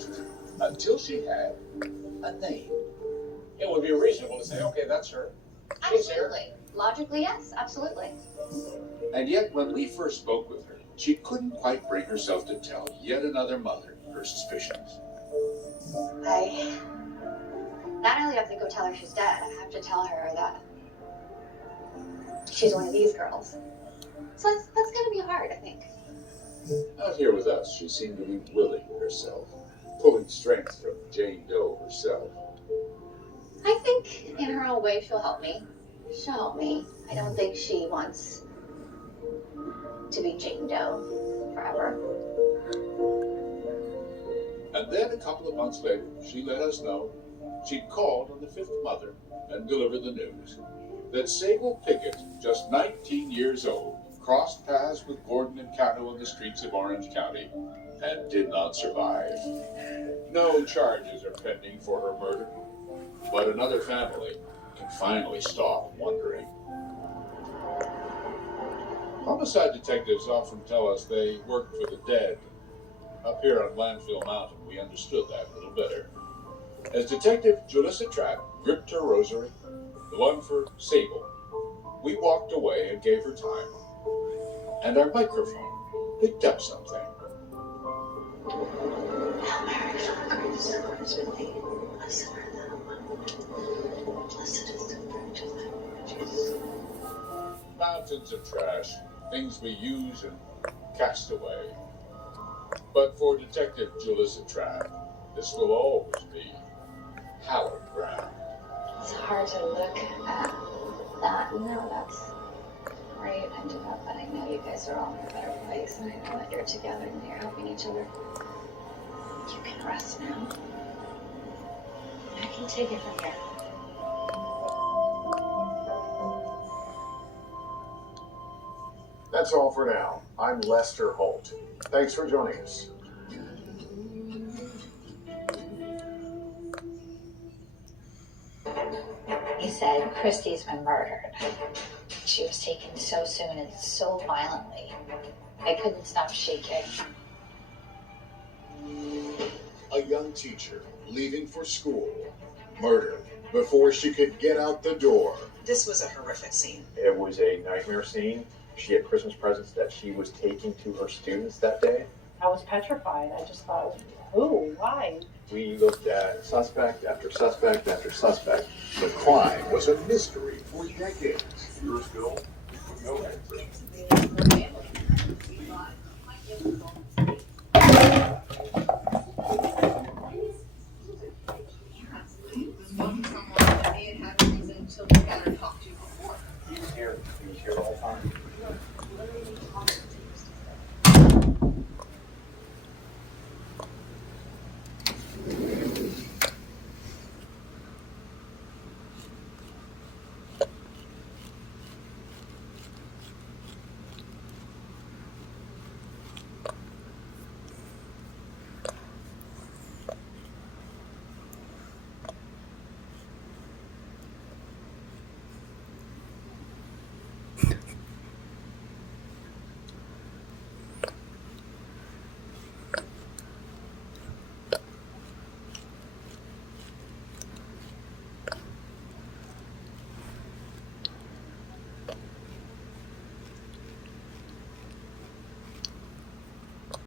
soft until she had a name. It would be reasonable to say, okay, that's her. She's here. Absolutely. Logically, yes, absolutely. And yet, when we first spoke with her, she couldn't quite bring herself to tell yet another mother her suspicions. I not only have to go tell her she's dead, I have to tell her that she's one of these girls. So that's going to be hard, I think. Out here with us, she seemed to be willing herself, pulling strength from Jane Doe herself. I think in her own way she'll help me. She'll help me. I don't think she wants to be Jane Doe forever. And then a couple of months later, she let us know she'd called on the fifth mother and delivered the news that Sable Pickett, just 19 years old, crossed paths with Gordon and Cato on the streets of Orange County and did not survive. No charges are pending for her murder, but another family can finally stop wondering. Homicide detectives often tell us they work for the dead. Up here on Landfill Mountain, we understood that a little better. As Detective Julissa Trapp gripped her rosary, the one for Sable, we walked away and gave her time. And our microphone picked up something. Hail Mary, full of grace, the Lord is with thee. Blessed art thou among women. Blessed is the fruit of thy womb, Jesus. Mountains of trash, things we use and cast away. But for Detective Julissa Trapp, this will always be hallowed ground. It's hard to look at that and know that's where you ended up, but I know you guys are all in a better place, and I know that you're together and you're helping each other. You can rest now. I can take it from here. That's all for now. I'm Lester Holt. Thanks for joining us. He said Christy's been murdered. She was taken so soon and so violently. I couldn't stop shaking. A young teacher leaving for school, murdered before she could get out the door. This was a horrific scene. It was a nightmare scene. She had Christmas presents that she was taking to her students that day. I was petrified. I just thought, who? Why? We looked at suspect after suspect after suspect. The crime was a mystery for decades. You're still no answer.